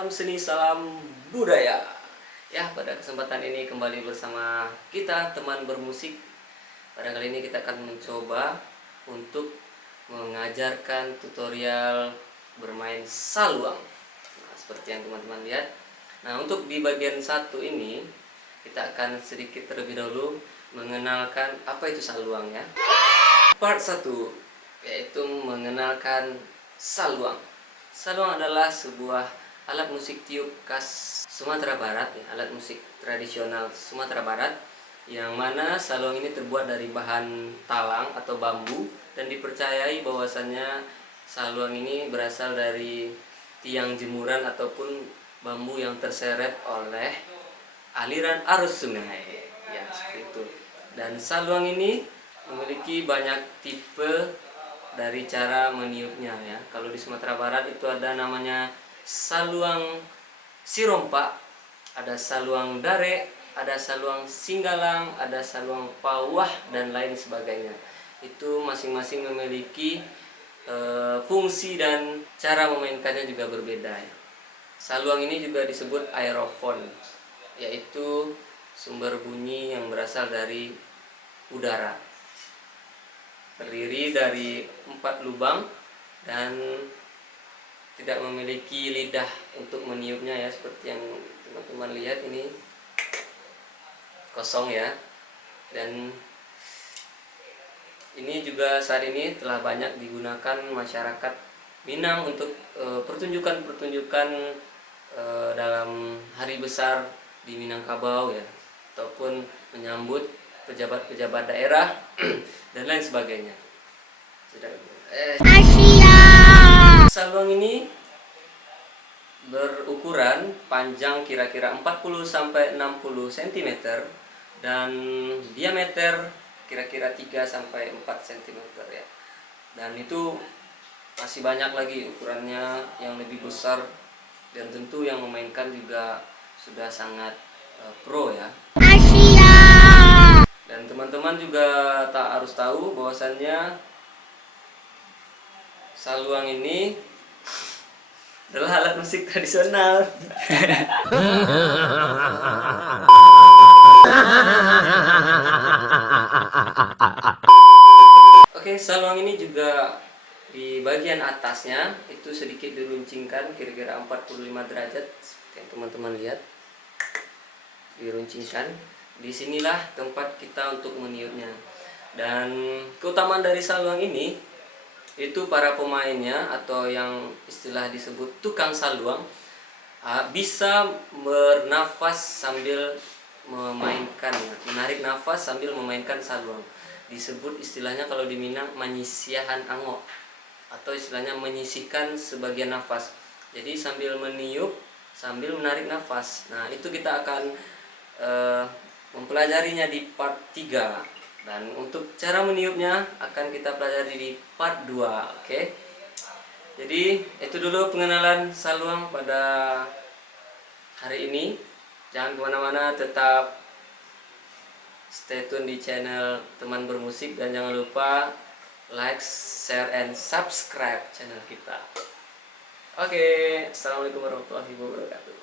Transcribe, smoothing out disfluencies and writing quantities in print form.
salam seni, salam budaya. Ya, pada kesempatan ini kembali bersama kita teman bermusik. Pada kali ini kita akan mencoba untuk mengajarkan tutorial bermain saluang. Nah, seperti yang teman-teman lihat. Nah, untuk di bagian satu ini kita akan sedikit terlebih dahulu mengenalkan apa itu saluang ya. Part 1 yaitu mengenalkan saluang. Saluang adalah sebuah alat musik tiup khas Sumatera Barat, ya, alat musik tradisional Sumatera Barat, yang mana saluang ini terbuat dari bahan talang atau bambu dan dipercayai bahwasannya saluang ini berasal dari tiang jemuran ataupun bambu yang terseret oleh aliran arus sungai. Ya, seperti itu. Dan saluang ini memiliki banyak tipe dari cara meniupnya ya. Kalau di Sumatera Barat itu ada namanya saluang sirompa, ada saluang dare, ada saluang singgalang, ada saluang pawah dan lain sebagainya. Itu masing-masing memiliki fungsi dan cara memainkannya juga berbeda ya. Saluang ini juga disebut aerofon, yaitu sumber bunyi yang berasal dari udara. Terdiri dari 4 lubang dan tidak memiliki lidah untuk meniupnya ya, seperti yang teman-teman lihat ini kosong ya. Dan ini juga saat ini telah banyak digunakan masyarakat Minang untuk pertunjukan-pertunjukan dalam hari besar di Minangkabau ya, ataupun menyambut pejabat-pejabat daerah dan lain sebagainya. Saluang ini berukuran panjang kira-kira 40 sampai 60 cm dan diameter kira-kira 3 sampai 4 cm ya. Dan itu masih banyak lagi ukurannya yang lebih besar, dan tentu yang memainkan juga sudah sangat pro ya. Dan teman-teman juga tak harus tahu bahwasannya saluang ini adalah alat musik tradisional. Oke, saluang ini juga di bagian atasnya itu sedikit diruncingkan kira-kira 45 derajat seperti yang teman-teman lihat. Diruncingkan. Disinilah tempat kita untuk meniupnya. Dan keutamaan dari saluang ini itu para pemainnya atau yang istilah disebut tukang saluang bisa bernafas sambil memainkan, menarik nafas sambil memainkan saluang. Disebut istilahnya kalau di Minang menyisiahan angok, atau istilahnya menyisihkan sebagian nafas. Jadi sambil meniup sambil menarik nafas. Nah, itu kita akan mempelajarinya di part 3, dan untuk cara meniupnya akan kita pelajari di part 2. Oke. Jadi itu dulu pengenalan saluang pada hari ini. Jangan kemana-mana, tetap stay tune di channel Teman Bermusik, dan jangan lupa like, share, and subscribe channel kita. Oke, assalamualaikum warahmatullahi wabarakatuh.